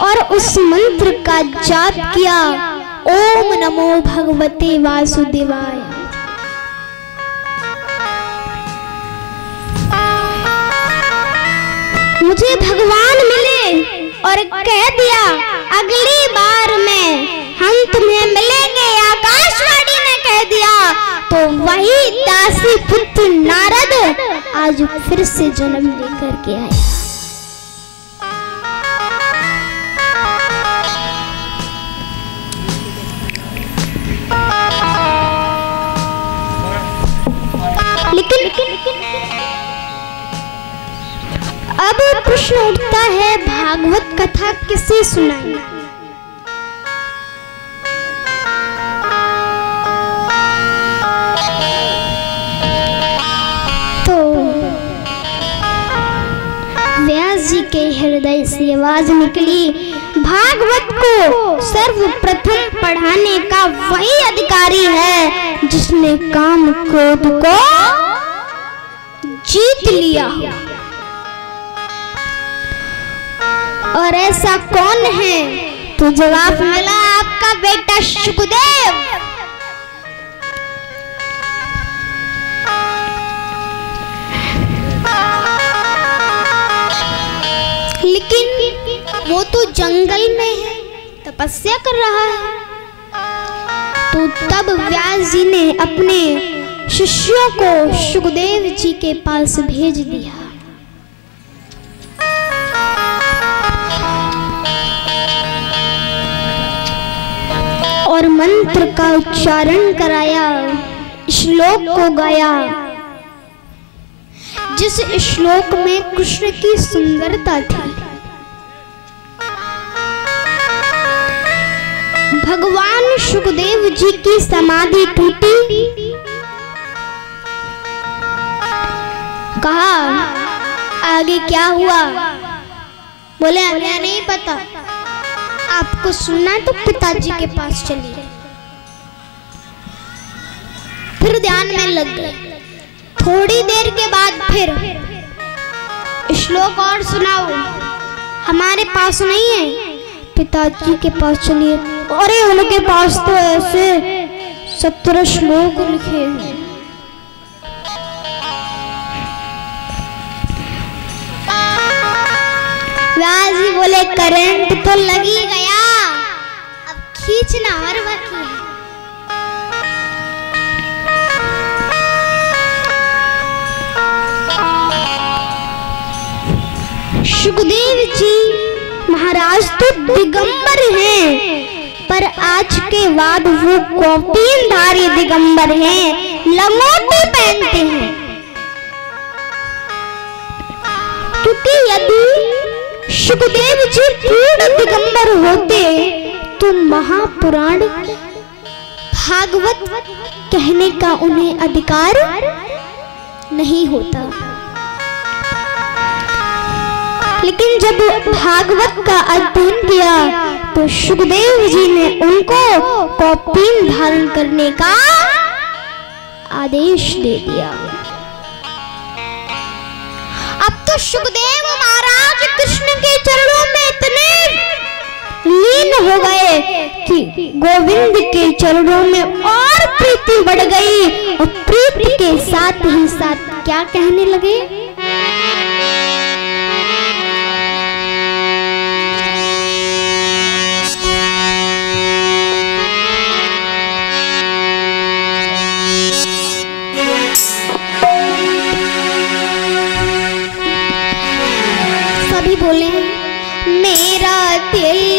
और उस मंत्र का जाप किया, ओम नमो भगवते वासुदेवाय। मुझे भगवान मिले और कह दिया अगली बार में हम तुम्हें मिलेंगे, आकाशवाणी ने कह दिया, तो वही दासी पुत्र नारद आज फिर से जन्म लेकर के आया। लेकिन अब प्रश्न उठता है, भागवत कथा किसे सुनाई? तो व्यास जी के हृदय से आवाज निकली, भागवत को सर्वप्रथम पढ़ाने का वही अधिकारी है जिसने काम क्रोध को जीत लिया। और ऐसा कौन है? तो जवाब मिला, आपका बेटा शुकदेव। लेकिन वो तो जंगल में है, तपस्या कर रहा है। तो तब व्यास जी ने अपने शिष्यों को शुकदेव जी के पास भेज दिया। और मंत्र का उच्चारण कराया, श्लोक को गाया, जिस श्लोक में कृष्ण की सुंदरता थी। भगवान शुकदेव जी की समाधि टूटी। कहा आगे क्या हुआ? बोले हमें नहीं पता, आपको सुनना है तो पिताजी के पास चलिए। फिर ध्यान में लग गए। थोड़ी देर के बाद फिर श्लोक और सुनाओ। हमारे पास नहीं है, पिताजी के पास चलिए। अरे उनके पास तो ऐसे 17 श्लोक लिखे हैं। व्यास जी बोले करंट तो लग ही गया, अब खींचना और बाकी है। शुकदेव जी महाराज तो दिगंबर हैं, पर आज के बाद वो कौपीनधारी दिगंबर हैं, लंगोटी पहनते हैं। क्योंकि यदि शुकदेव जी पूर्ण दिगंबर होते तो महापुराण भागवत कहने का उन्हें अधिकार नहीं होता। लेकिन जब भागवत का अध्ययन किया तो शुकदेव जी ने उनको कौपीन धारण करने का आदेश दे दिया। अब तो शुकदेव महाराज कृष्ण के चरणों में इतने लीन हो गए कि गोविंद के चरणों में और प्रीति बढ़ गई, और प्रीति के साथ ही साथ क्या कहने लगे? बोले मेरा दिल